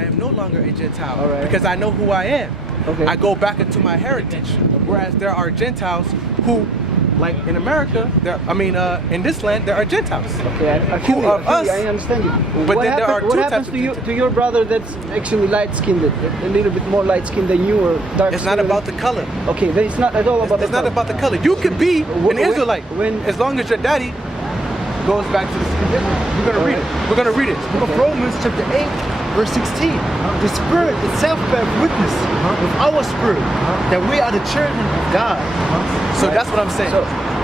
I am no longer a Gentile. All right. Because I know who I am. Okay. I go back into my heritage. Whereas there are Gentiles who, like in America, in this land, there are Gentiles. Okay, I feel Who you, are us. I understand you. But what then there are what two happens types to of you, to your brother that's actually light-skinned, a little bit more light-skinned than you, or dark? It's not about the color. Okay, then it's not at all about It's the color. not about the color. You could be an Israelite as long as your daddy goes back to the skin. We're gonna read it. We're gonna read it. Book of Romans chapter 8, verse 16. The Spirit itself bears witness with our spirit that we are the children of God. So that's what I'm saying.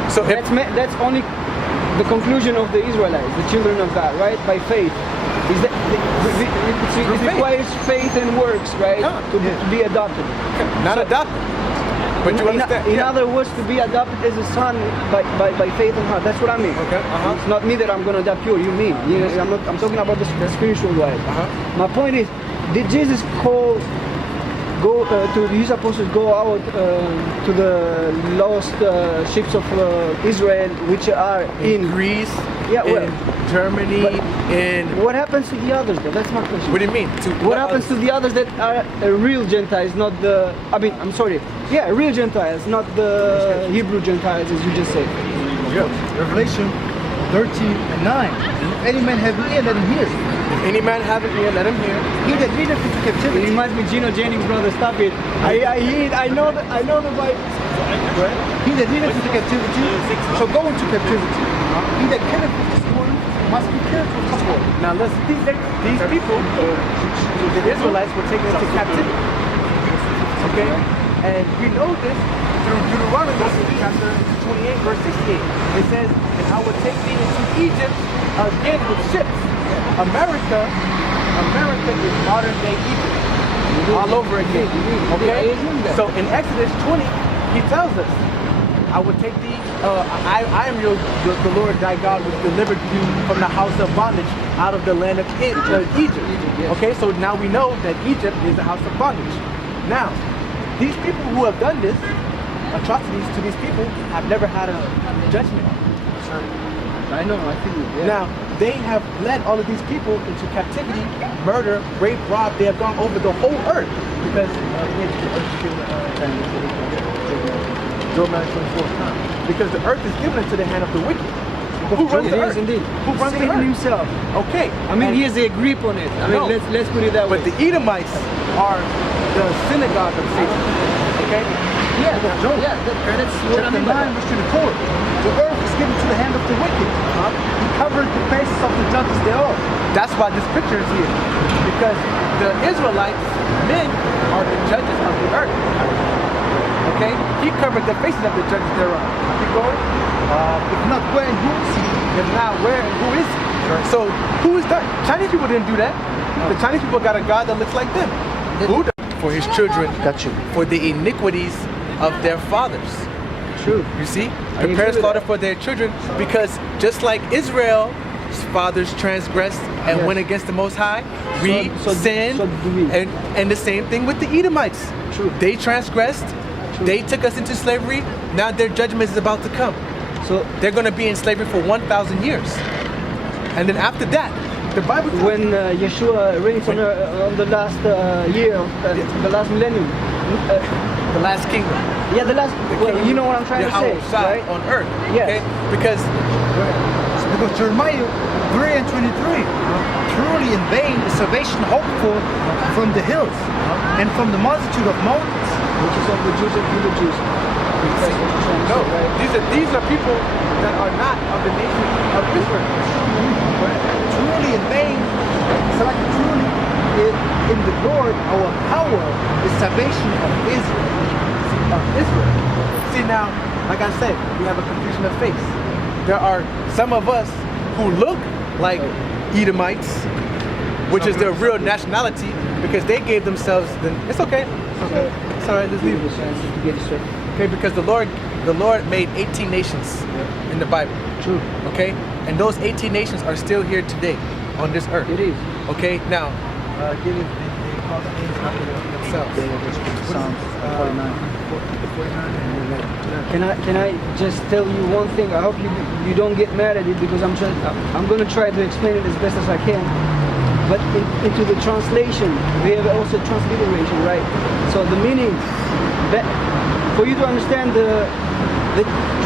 So if, that's only the conclusion of the Israelites, the children of God, right? By faith. Is that it requires faith and works, right? To be adopted. Not adopted. But you understand? In other words, to be adopted as a son by faith and heart. That's what I mean. Okay. It's not me that I'm going to adopt you. You mean? I'm talking about the spiritual life. My point is, did Jesus call to his apostles go out to the lost ships of Israel, which are in Greece, in Germany, what happens to the others though? That's my question. What do you mean? What happens to the others that are real Gentiles, not the, I'm sorry, real Gentiles, not the Hebrew Gentiles as you just said. Revelation 13:9. If any man have ear, let him hear. If any man have an ear, let him hear. He that leadeth into captivity. It reminds me Gino Jennings, brother, stop it. I know the Bible. He that leadeth into captivity shall go into captivity. He that killeth with the sword must be killed with the sword. Now listen, these people, the Israelites, were taken into captivity. Okay? And we know this through Deuteronomy chapter 28, verse 68. It says, and I will take thee into Egypt again with ships. America is modern day Egypt. All over again. Okay? So in Exodus 20, he tells us, I will take thee, I am the Lord thy God which delivered you from the house of bondage out of the land of Egypt. Okay, so now we know that Egypt is the house of bondage. Now, these people who have done this, atrocities to these people, have never had a judgment. I know, I feel it. Yeah. Now, they have led all of these people into captivity, murder, rape, rob. They have gone over the whole earth because because the earth is given into the hand of the wicked. Who runs the earth? Indeed. Who runs the earth? Himself. Okay. He has a grip on it. Let's put it that way. But the Edomites are the synagogue of Satan. Okay? That's what I mean. Verse 24. The earth is given to the hand of the wicked. He covered the faces of the judges thereof. That's why this picture is here. Because the Israelites, men, are the judges of the earth. Okay? He covered the faces of the judges thereof. Keep going. If not where and who is he? If not where and who is he? So who is that? Chinese people didn't do that. The Chinese people got a God that looks like them. Buddha for his children. Got you. For the iniquities of their fathers. True. You see? Prepare slaughter for their children, because just like Israel's fathers transgressed and went against the Most High, we sinned, and the same thing with the Edomites. True. They transgressed, they took us into slavery, now their judgment is about to come. So they're going to be in slavery for 1,000 years. And then after that, the Bible tells when Yeshua reigns on the last year, the last millennium. the last kingdom. Yeah, the last. You know what I'm trying to say, right? On earth. Yes. Okay? Because Jeremiah 3 and 23. Truly in vain is salvation hoped for from the hills and from the multitude of mountains. Which is of the Jews and through the Jews. No, these are people that are not of the nation of Israel. Truly in vain, truly in the Lord our power is salvation of Israel. See now, like I said, we have a confusion of face. There are some of us who look like Edomites, which is their real nationality, because they gave themselves it's okay. It's alright, let's leave it. Okay, because the Lord made 18 nations in the Bible. True. Okay? And those 18 nations are still here today on this earth. It is. Okay, now give it themselves. Psalms 49. Can I just tell you one thing? I hope you don't get mad at it, because I'm going to try to explain it as best as I can. But into the translation, we have also transliteration, right? So the meaning, for you to understand the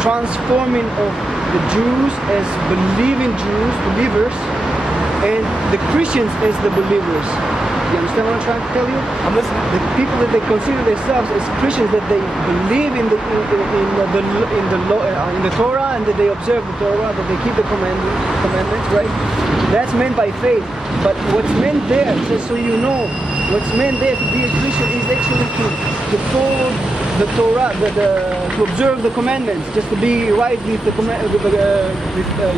transforming of the Jews as believing Jews, believers, and the Christians as the believers. You understand what I'm trying to tell you? I'm listening. The people that they consider themselves as Christians, that they believe in the Torah, and that they observe the Torah, that they keep the commandments, right? That's meant by faith. But what's meant there, just so you know, what's meant there to be a Christian is actually to follow the Torah, to observe the commandments, just to be right with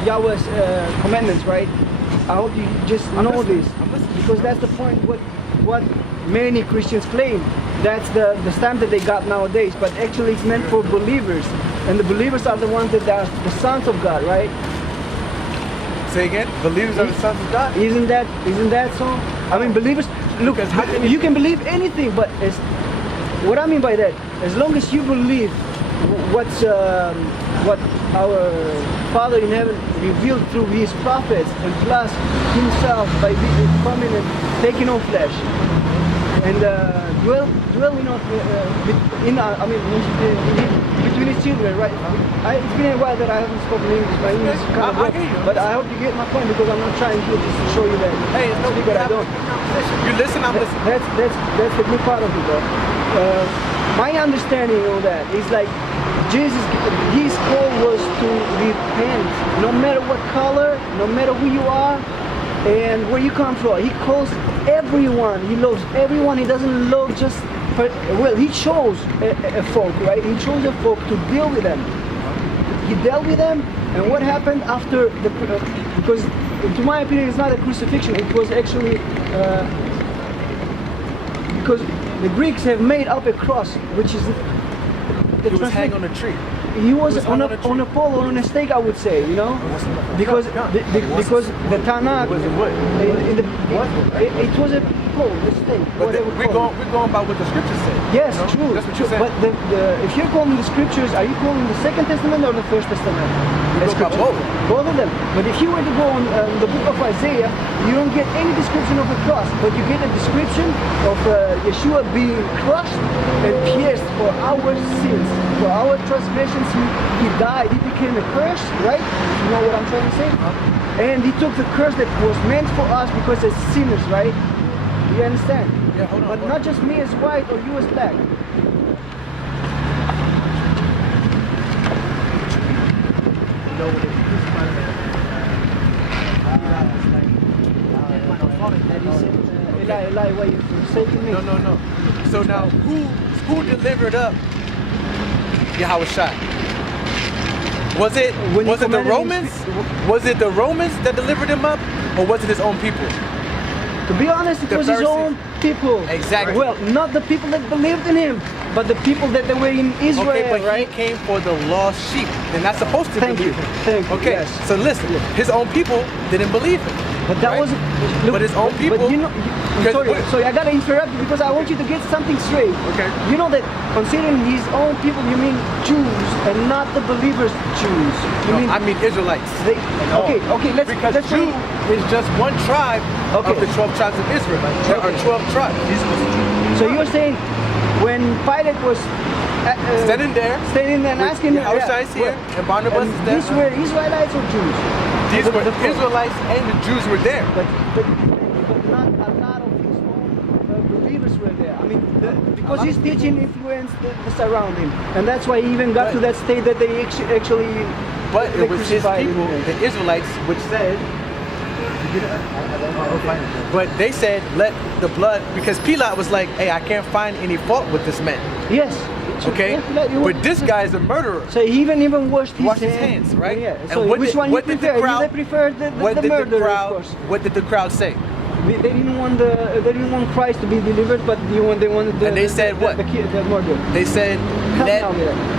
Yahweh's commandments, right? I hope you just know this, because that's the point. What many Christians claim, that's the stamp that they got nowadays. But actually, it's meant for believers, and the believers are the ones that are the sons of God, right? Say again. Believers are the sons of God. Isn't that so? I mean, believers. Look, you can believe anything, but what I mean by that, as long as you believe what our Father in heaven revealed through His prophets, and plus Himself by coming and taking on flesh, and dwell between His children, right? It's been a while that I haven't spoken English. My English is kind of rough, but I hope you get my point, because I'm not trying to just show you that. Hey, it's no big deal. I don't. You listen, I'm listening. That's the good part of it, though. My understanding of that is like Jesus, His call was to repent, no matter what color, no matter who you are, and where you come from. He calls everyone. He loves everyone. He doesn't love just. Well, He chose a folk, right? He chose a folk to deal with them. He dealt with them, and what happened after the? Because, to my opinion, it's not a crucifixion. It was actually because the Greeks have made up a cross, which is. He was hanging on a tree. He was on a pole or on a stake, I would say, you know, because the Tanakh Was it wood? It was a pole, a stake. But we're going by what the scriptures say. Yes, you know? true. That's what you said. But if you're calling the scriptures, are you calling the Second Testament or the First Testament? We go by both. Both of them. But if you were to go on the book of Isaiah, you don't get any description of a cross, but you get a description of Yeshua being crushed and pierced for our sins, for our transgressions. He died. He became a curse, right? You know what I'm trying to say? And He took the curse that was meant for us because as sinners, right? Do you understand? Yeah, hold on. But not just me as white or you as black. You know what it is? Eli, why you forsaking me? No. So now, who delivered up YAHAWASHI? Was it the Romans? Was it the Romans that delivered him up, or was it His own people? To be honest, it was His own people. Exactly. Well, not the people that believed in Him, but the people that were in Israel, Okay, but right? He came for the lost sheep. They're not supposed to Thank believe you. Him. Thank you. Okay, Yes. so listen, His own people didn't believe Him. But that right? wasn't. But His own people. But you know, sorry, I gotta interrupt you because I want you to get something straight. Okay. You know that considering His own people, you mean Jews and not the believers' Jews. You No, I mean Israelites. Okay, let's Because let's Jew is just one tribe of the 12 tribes of Israel. There are 12 tribes. So you're saying when Pilate was Standing there and asking, YAHAWASHI is here, and Barnabas is there. These were Israelites or Jews? These were Israelites and the Jews were there. But not a lot of His own believers were there. I mean, because His teaching influenced the surrounding, and that's why He even got to that state that they actually. But it was His crucified people, Him. the Israelites, which said. But they said, let the blood, because Pilate was like, hey, I can't find any fault with this man. Yes. Okay? But this guy is a murderer. So he even washed his hands, right? Yeah. And So which one you prefer? They preferred the murderer, of course. What did the crowd say? They didn't want Christ to be delivered, but they wanted the. And they said what? The murder. They said, let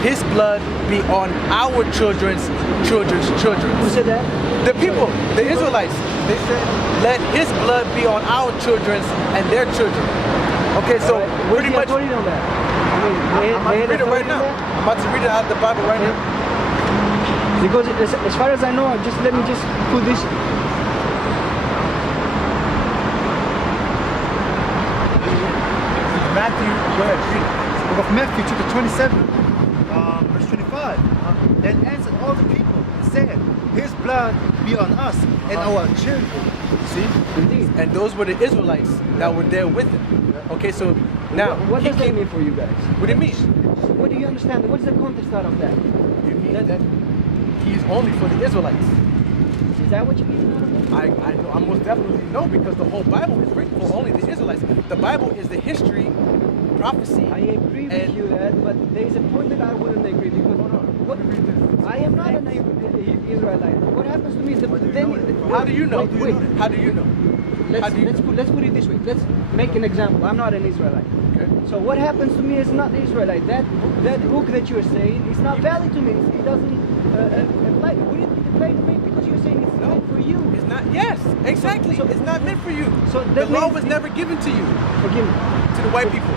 His blood be on our children's children. Who said that? The people, the Israelites. They said, let His blood be on our children's and their children. Okay, so pretty much. On that? I mean, I'm about to read it right now. I'm about to read it out of the Bible right now. Because as far as I know, let me just put this. Matthew, go ahead, read. Book of Matthew, chapter 27, verse 25. Then answered all the people and said, His blood be on us and our children. See? Indeed. And those were the Israelites that were there with him. Okay, so now What he does that came- mean for you guys? What do you mean? What do you understand? What is the context out of that? You mean that he's only for the Israelites. Is that what you mean out of that? I most definitely know, because the whole Bible is written for only the Israelites. The Bible is the history, prophecy. I agree with and you that, but there is a point that I wouldn't agree because what, I am not an Israelite. What happens to me is that How do you know? Wait, How do you know? How do you know? let's put it this way. Let's make an example. I'm not an Israelite. Okay. So what happens to me is not Israelite. That book that you're saying is not valid to me. It doesn't apply. Would it apply to me because you're saying it's meant for you? It's not. Yes, exactly. So- it's not meant for you. So the that law means- was never given to you, Forgive me. to the white people.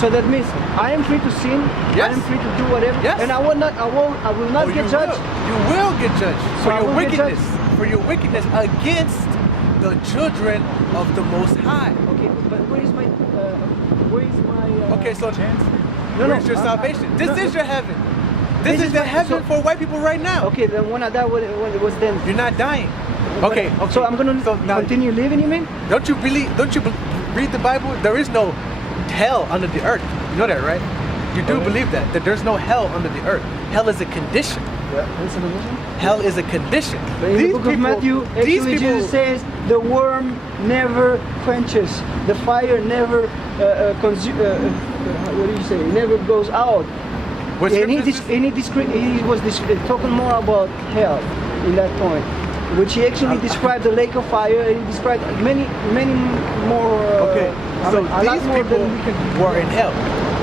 So that means I am free to sin. Yes. I am free to do whatever. Yes. And I will not Oh, get judged. You will get judged So for I your will get wickedness. For your wickedness against the children of the Most High. Okay, but where is my Okay, so No, where's your salvation? This is your heaven. This is the my- heaven so- for white people right now. Okay, then when I die, when it was then. You're not dying. Okay. So I'm gonna So now- continue living. You mean? Don't you read the Bible? There is no hell under the earth. You know that, right? You do believe that there's no hell under the earth. Hell is a condition. Listen to me. Hell is a condition. But in the book of Matthew, actually Jesus says the worm never quenches, the fire never what do you say? Never goes out. What And scripture is this? he was talking more about hell in that point, which he actually described the lake of fire, and he described many more. Okay, I so mean, a lot these more people than we can. were in hell.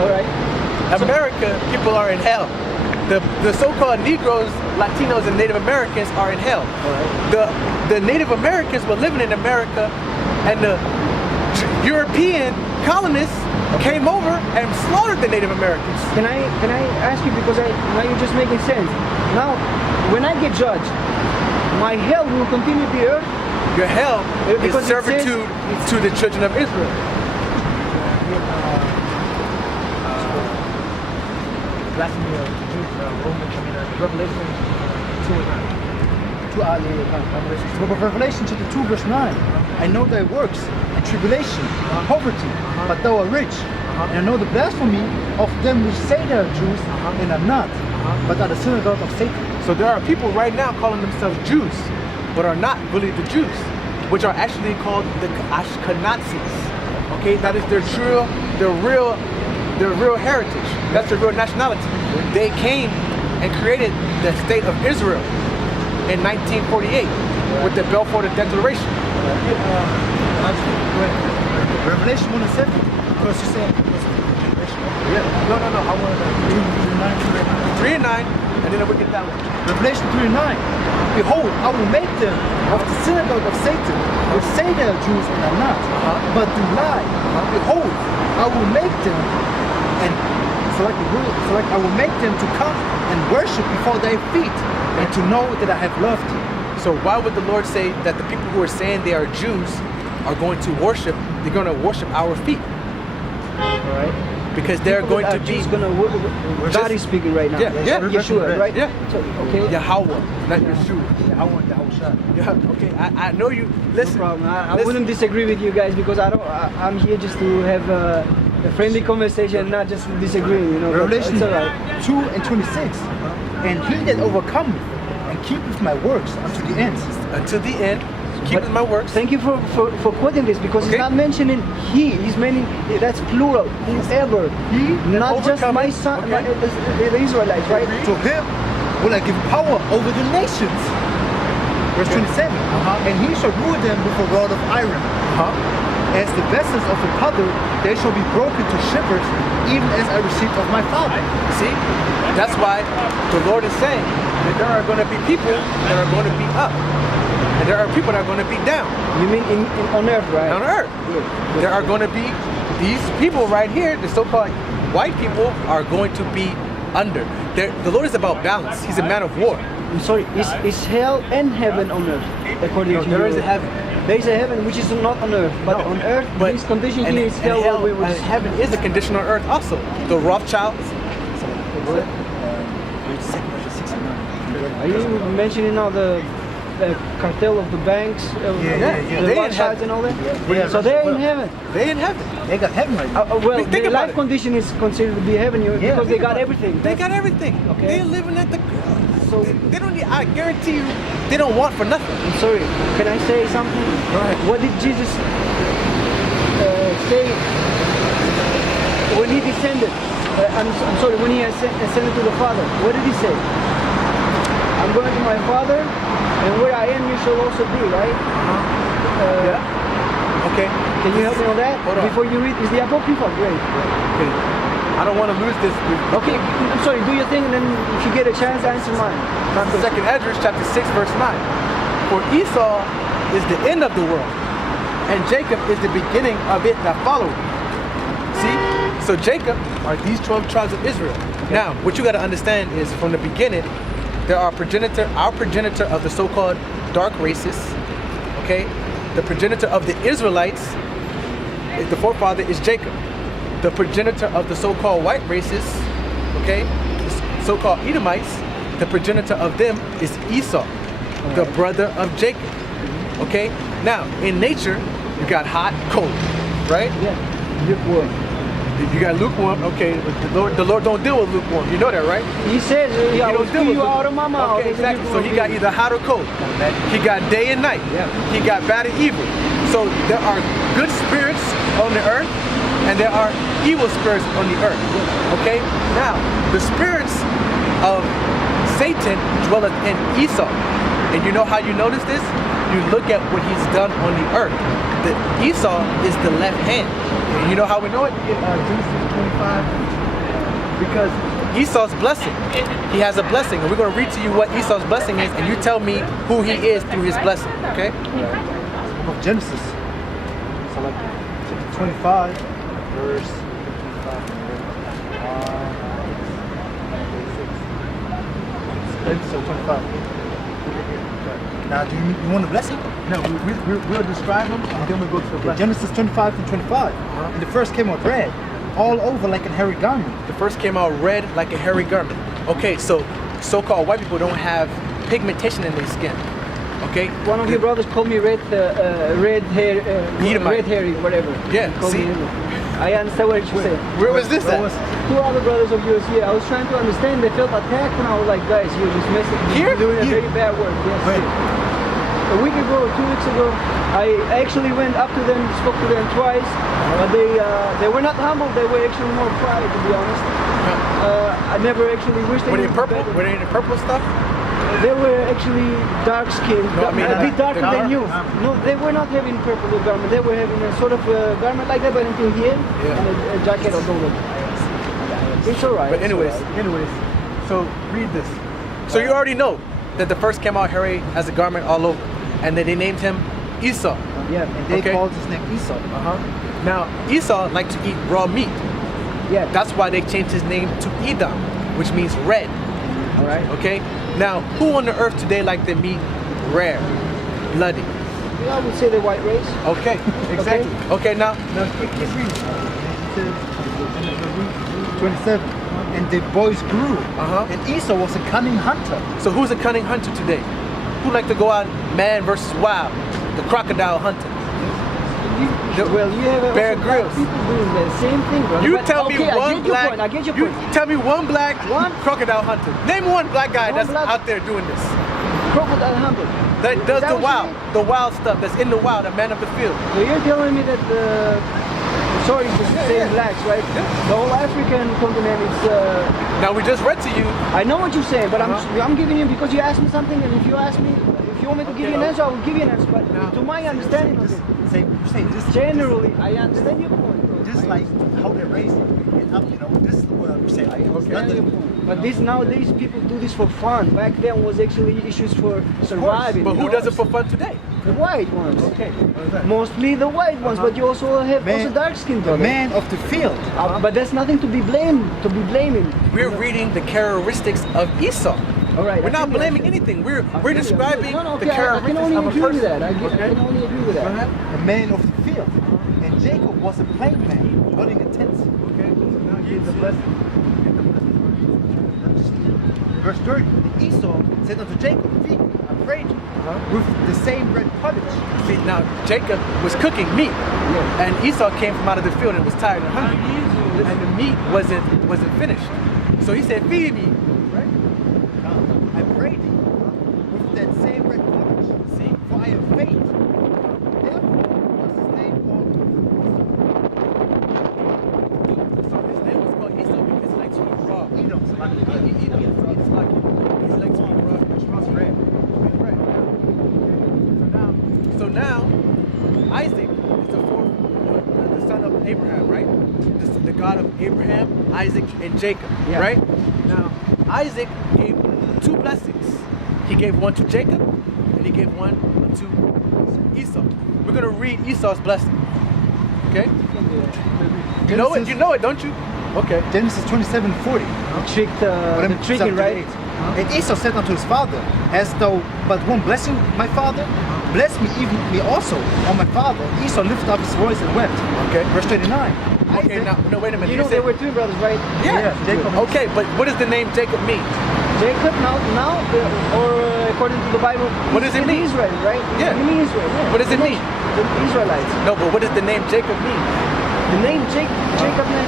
All right. America, people are in hell. The so-called Negroes, Latinos, and Native Americans are in hell. The Native Americans were living in America, and the European colonists came over and slaughtered the Native Americans. Can I ask you, because now you're just making sense. Now, when I get judged, my hell will continue to be earth. Your hell Because is it says- servitude to the children of Israel. Blasphemy of the Jews, Revelation 2 and 9. Book of Revelation chapter 2 verse 9. I know thy works, and tribulation, and poverty, but thou art rich. And I know the blasphemy of them which say they are Jews, and are not, but are the synagogue of Satan. So there are people right now calling themselves Jews, but are not really the Jews, which are actually called the Ashkenazis. Okay, that is their real heritage. That's their real nationality. They came and created the state of Israel in 1948 with the Balfour Declaration. Revelation 1 and 7. Because you said generation. No. I want to 3 and 9, and then we get that one. Revelation 3 and 9. Behold, I will make them of the synagogue of Satan, which say they are Jews and are not, but do lie. Behold, I will make them, and I will make them to come and worship before thy feet, and to know that I have loved you. So why would the Lord say that the people who are saying they are Jews are going to worship? They're going to worship our feet. All right. Because they're going to be God is speaking right now. Yeah, Yeshua, right? Yeah. So, okay. YAHAWAH, not Yeshua. YAHAWAH. Yeah. Okay. I know you. Listen. No problem. I listen. wouldn't disagree with you guys because I'm here just to have a friendly conversation, not just disagreeing. You know. but Revelation it's all right. 2 and 26. And he that overcometh and keepeth my works unto the end. Until the end, keeping But my works. Thank you for quoting this because Okay. he's not mentioning he. He's meaning that's plural. Whoever. He that Not just my overcometh, son, okay. the Israelites, right? To him will I give power over the nations. Verse 27. And he shall rule them with a rod of iron. As the vessels of the potter, they shall be broken to shivers, even as I received of my Father. See, that's why the Lord is saying that there are going to be people that are going to be up, and there are people that are going to be down You mean on earth, right? on earth. There are going to be these people right here, the so-called white people, are going to be under. The Lord is about balance. He's a man of war. I'm sorry. Is hell and heaven on earth according to There you? is a heaven. There's a heaven which is not on earth, but on earth, this condition here is hell. Where we were and heaven is a condition on earth also. The Rothschilds. Are you mentioning now the cartel of the banks, the Rothschilds and all that? Yeah, so they're in heaven. They're in heaven. They got heaven right now. Well, Think their about life it. condition is considered to be heaven because they got everything. They got everything. Okay. They're living at the. So They don't need. I guarantee you, they don't want for nothing. I'm sorry. Can I say something? Go ahead. What did Jesus say when he descended? I'm sorry. When he ascended to the Father, what did he say? I'm going to my Father, and where I am, you shall also be. Right? Yeah. Okay. Can you help me on that? Hold on. Before you read, is the Apocrypha great? Okay. I don't want to lose this. Okay. I'm sorry. Do your thing, and then if you get a chance, answer mine. Second Esdras chapter 6 verse 9. For Esau is the end of the world, and Jacob is the beginning of it that followed. See? So Jacob are these 12 tribes of Israel. Okay. Now, what you got to understand is from the beginning, there are our progenitor of the so-called dark races, okay? The progenitor of the Israelites, the forefather is Jacob. The progenitor of the so-called white races, okay? The so-called Edomites, the progenitor of them is Esau, the brother of Jacob, okay? Now, in nature, you got hot, cold, right? Yeah. Lukewarm. You got lukewarm, okay? The Lord don't deal with lukewarm. You know that, right? He says, I will spew you out of my mouth. Okay, exactly. So he got either hot or cold. He got day and night. Yeah. He got bad and evil. So there are good spirits on the earth, and there are evil spirits on the earth. Okay? Now, the spirits of Satan dwelleth in Esau. And you know how you notice this? You look at what he's done on the earth. The Esau is the left hand. And you know how we know it? In Genesis 25. Because Esau's blessing. He has a blessing. And we're going to read to you what Esau's blessing is, and you tell me who he is through his blessing. Okay? Of Genesis. So like chapter 25, verse 25. So 25. Now, do you want a blessing? No, we'll describe him, and then we'll go to the blessing. Genesis 25 and 25. And the first came out red, all over like a hairy garment. The first came out red like a hairy garment. Okay, so so-called white people don't have pigmentation in their skin. Okay? One of your brothers called me red hairy, whatever. Yeah, He called see? me Edom. I understand what you're saying. Where was this at? Two other brothers of yours here. I was trying to understand. They felt attacked, and I was like, guys, you're just messing. Here? You're doing a Here. very bad work. Yes. Wait. A week ago, 2 weeks ago, I actually went up to them, spoke to them twice, but they were not humble. They were actually more pride, to be honest. I never actually wished. Were they purple? Were they in the purple stuff? They were actually dark skinned, No, I mean, a bit darker than you. dark. No, they were not having purple garment. They were having a sort of garment like that, but until here, and a jacket or something. It's alright. But anyways, so read this. So you already know that the first came out hairy as a garment all over, and then they named him Esau. Yeah. And they called his name Esau. Now Esau liked to eat raw meat. Yeah. That's why they changed his name to Edom, which means red. All right. Okay. Now, who on the earth today like their meat rare, bloody? Yeah, I would say the white race. Okay. Exactly. Okay. Now Keep reading. 27. And the boys grew. And Esau was a cunning hunter. So who's a cunning hunter today? Who like to go out man versus wild, the crocodile hunting? Well, you have Bear also Grylls. people doing the same thing, bro. You But, tell me okay, one black. I get your You point. tell me one black crocodile hunter. Name one black guy One that's black- out there doing this. Crocodile hunter. That does that the what you wild, the wild stuff that's in the wild, a man of the field. So you're telling me that sorry for saying blacks, right? The whole African continent is. Now we just read to you. I know what you're saying, but I'm giving you because you asked me something, and if you ask me, if you want me to give you an answer, I will give you an answer. But to my understanding of it, Say this generally, I understand your point. Bro. just like how they raised it. And up, this is what I'm saying. But nowadays people do this for fun. Back then was actually issues for surviving. But who does it for fun today? The white ones. Okay. Mostly the white ones, but you also have also dark skinned The brothers. man of the field. But that's nothing to be blaming. We're reading the characteristics of Esau. All right, We're I not feel you, blaming I feel you. anything. We're I feel you. describing No, no, the okay, I can characteristics only of a agree person. with that. I Okay? can only agree with that. A man of the field. And Jacob was a plain man, dwelling in tents. Okay, so now get the blessing. Verse 30. And Esau said unto Jacob, feed me, I prayed you, with the same red pottage. See, now Jacob was cooking meat, and Esau came from out of the field and was tired and hungry, and the meat wasn't finished. So he said, "Feed me." Right? I prayed thee, with that same red pottage. See? For I am faint. Therefore was his name called. So his name was called Esau because he likes to eat raw. Edom. He likes to eat raw. It's red. Right. So now, Isaac is the son of Abraham, right? The God of Abraham, Isaac, and Jacob, Yeah. right? Now, Isaac gave 2 blessings. He gave one to Jacob, and he gave one to Esau. We're gonna read Esau's blessing. Okay? You know it. You know it, don't you? Okay. Genesis 27:40. The tricking, right? And Esau said unto his father, hast thou but one blessing, my father? Bless me, even me also, on my father. Esau lifted up his voice and wept. Okay. Verse 39. Okay, now, no, wait a minute. You know said- they were twin brothers, right? Yeah. Jacob. Okay, but what does the name Jacob mean? Jacob according to the Bible, What does it mean? Israel, right? Yeah. You mean Israel, yeah. What does it mean? The Israelites. No, but what does the name Jacob mean? The name Jacob, man,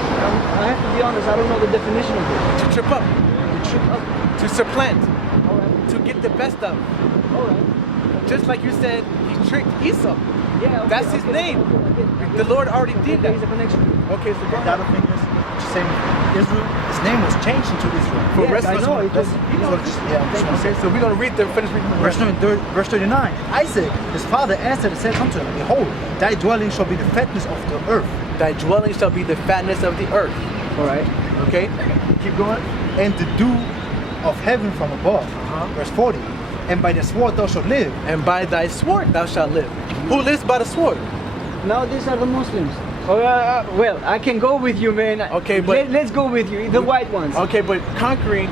I have to be honest, I don't know the definition of it. To trip up, To trip up. to supplant, Alright. to get the best of. Alright. Just like you said, he tricked Esau. Yeah, okay, That's his name. The Lord already did There that. is a connection. Okay, so go The ahead. other thing is, she's saying Israel, his name was changed into Israel. For Yes, rest I of know, it was, Okay, so we're gonna finish reading the Verse verse. 39. Isaac, his father, answered and said unto him, behold, thy dwelling shall be the fatness of the earth. Thy dwelling shall be the fatness of the earth. Alright. Okay? Keep going. And the dew of heaven from above. Verse 40. And by the sword thou shalt live. And by thy sword thou shalt live. Who lives by the sword? Now these are the Muslims. Well, I can go with you, man. Okay, but- let's go with you, the white ones. Okay, but conquering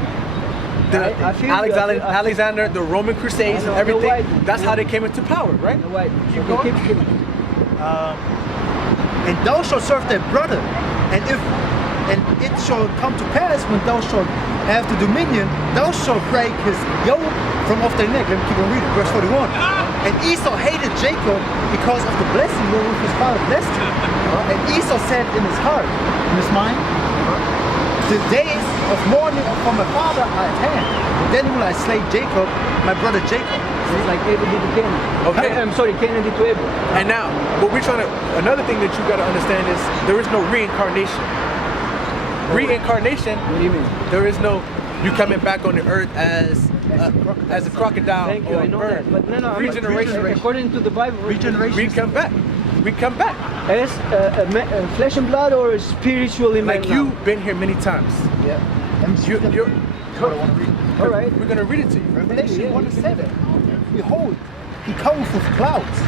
I feel you, Alexander, the Roman Crusades, I know, and everything, the white- that's how they came into power, right? The white. Keep Okay, going. keep- And thou shalt serve thy brother. And it shall come to pass when thou shalt have the dominion, thou shalt break his yoke from off thy neck. Let me keep on reading. Verse 41. And Esau hated Jacob because of the blessing wherewith his father blessed him. And Esau said in his heart, in his mind, the days of mourning for my father are at hand. Then will I slay Jacob, my brother Jacob. It's like Abel did to Cain. Okay. I'm sorry, Cain did to Abel. And now, what we're trying to, another thing that you got to understand is there is no reincarnation. Reincarnation, What do you mean? there is no, you coming back on the earth as a crocodile Thank you, or I a know bird. that. But no, Regeneration. according to the Bible, Regeneration. We come back. We come back. as flesh and blood or spiritually man Like now? you've been here many times. Yeah. And You're, what I want to read. All right. we're going to read it to you. Revelation Yeah, 1:7. Behold, he cometh with clouds,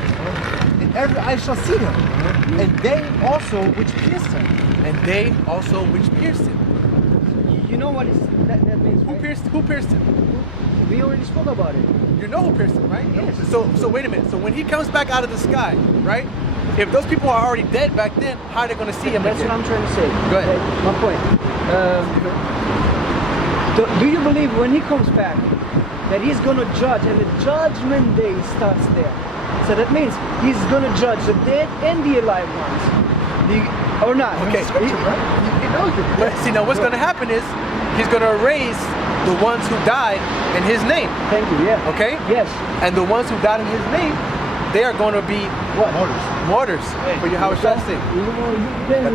and every eye shall see him, and they also which pierced him. And they also which pierced him. You know what that means? Who right? pierced him? We already spoke about it. You know who pierced him, right? Yes. So wait a minute. So when he comes back out of the sky, right? If those people are already dead back then, how are they going to see him That's again? what I'm trying to say. Go ahead. My point. Do you believe when he comes back that he's going to judge and the judgment day starts there? So that means he's going to judge the dead and the alive ones. Or not? Okay. He knows it. But see, now what's going to happen is he's going to erase the ones who died in his name, Thank you, yeah. okay? Yes. And the ones who died in his name, they are going to be what? Martyrs for YAHAWASHI's sake.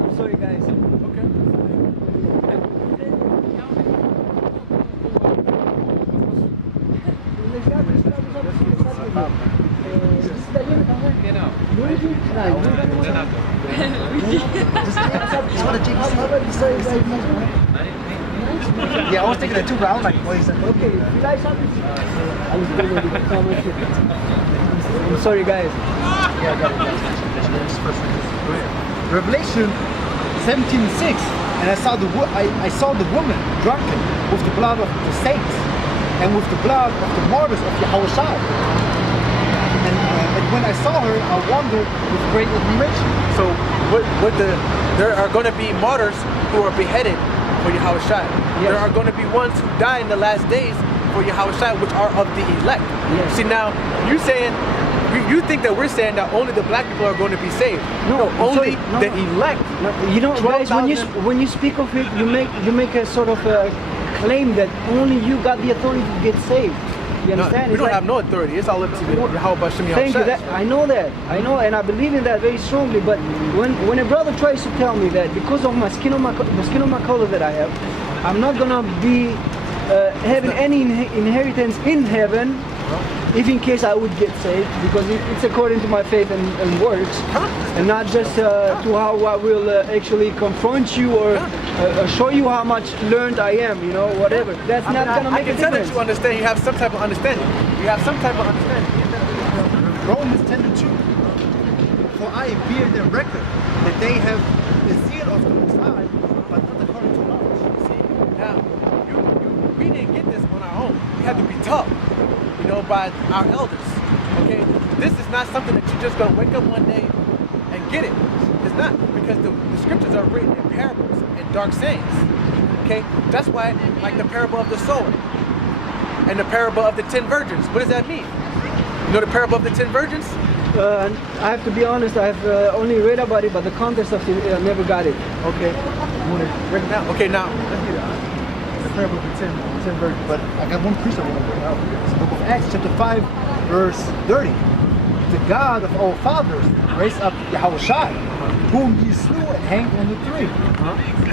I'm sorry, guys. Yeah, I was thinking that too, but I was like, what is that? Okay, you like something? I'm sorry, guys. Yeah, I got it. Revelation 17:6, and I saw the woman drunken with the blood of the saints and with the blood of the martyrs of YAHAWASHI. And when I saw her, I wondered with great admiration. So there are going to be martyrs who are beheaded for YAHAWASHI. Yes. There are going to be ones who die in the last days for YAHAWASHI, which are of the elect. Yes. See, now you saying, you think that we're saying that only the black people are going to be saved. No, only sorry, no, the no. elect. No, you know, guys, 12,000 when you speak of it, you make a sort of a claim that only you got the authority to get saved. You No, understand? we It's don't like- have no authority. It's all up to Yahawah Shem Thank you. Yahawah. I know that. I know, and I believe in that very strongly. But when a brother tries to tell me that because of the skin on my color that I have, I'm not gonna be having any inheritance in heaven, if in case I would get saved, because it's according to my faith and works, and not just to how I will actually confront you or show you how much learned I am. You know, whatever. That's not gonna make a I can tell that difference. you understand. You have some type of understanding. You have some type of understanding. Romans 10:2. For I bear their record that they have the zeal of the Most High, but not according to knowledge. See, now, we didn't get this on our own. We had to be taught, you know, by our elders. Okay, this is not something that you're just gonna wake up one day and get it. It's not, because the scriptures are written in parables and dark sayings. Okay, that's why, like the parable of the sower and the parable of the 10 virgins. What does that mean? You know the parable of the 10 virgins? I have to be honest, I've only read about it, but the context of it, I never got it. Okay, you want to break it down? Okay, now let's get it. The parable of the 10 virgins. But I got one precept I want to bring out. It's the book of Acts, chapter 5, verse 30. The God of our fathers raised up YAHAWASHI, whom he slew and hanged on the tree.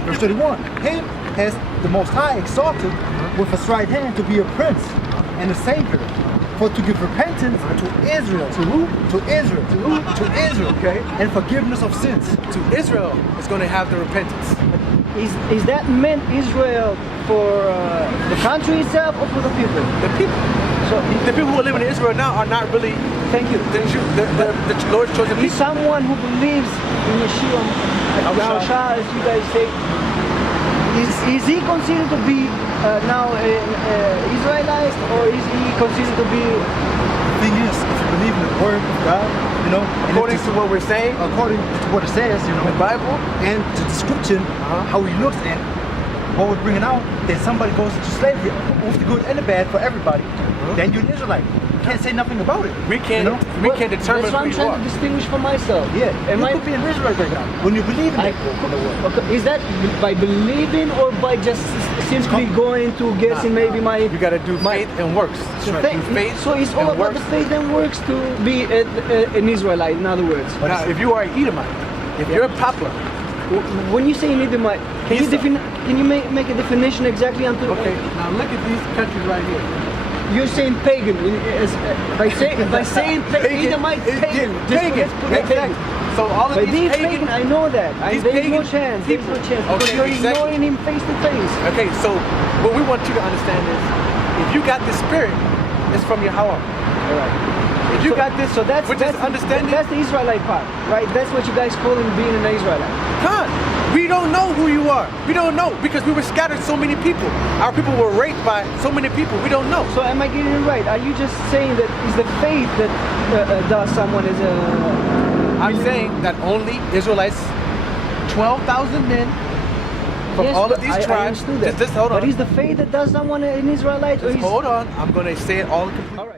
Verse 31. Him has the Most High exalted with his right hand to be a prince and a savior, for to give repentance to Israel. To who? To Israel. To who? To Israel. Okay. And forgiveness of sins. To Israel is going to have the repentance. Is that meant Israel for the country itself or for the people? The people. So The people who are living in Israel now are not really thank you. the Lord's chosen He's people. someone who believes in Yeshua, Yahushua, as you guys say. Is he considered to be now Israelite, or is he considered to be? The thing is, if you believe in the word of God, you know, and According if to what we're saying, according to what it says, you know, the Bible, and the description, how he looks and what we're bringing out, that somebody goes into slavery with the good and the bad for everybody, then you're an Israelite. You can't say nothing about it. we can't You know? determine That's what who I'm you trying are. to distinguish for myself. Yeah, Am you I? could be an Israelite right now when you believe in I, it. In the word. okay, is that by believing or by just simply going to guessing maybe my? You got to do my- faith and works. So, Do faith so it's all and about works. the faith and works to be an Israelite, in other words. Now, if you are an Edomite, if you're a Papa, When you say Edomite, can you make a definition exactly unto? okay, now look at these countries right here. You're saying pagan. By saying Edomite, pagan. Pagan, Let's put it exactly. So all of By these being pagan, pagan, I know that. these There's no pagan chance. There's no chance because Okay, you're exactly. ignoring him face to face. Okay, so what we want you to understand is, if you got the spirit, it's from Yahawah. All right. If you got this, So that's which is understanding. That's the Israelite part, right? That's what you guys call him being an Israelite. Con, we don't know who you are. We don't know because we were scattered so many people. Our people were raped by so many people. We don't know. So am I getting it right? Are you just saying that is the faith that does someone as a? I'm saying that only Israelites, 12,000 men from Yes, all but of these I tribes. understood that. Just hold on. But is the faith that does someone an Israelite, or Just is? hold on. I'm going to say it all completely. All right.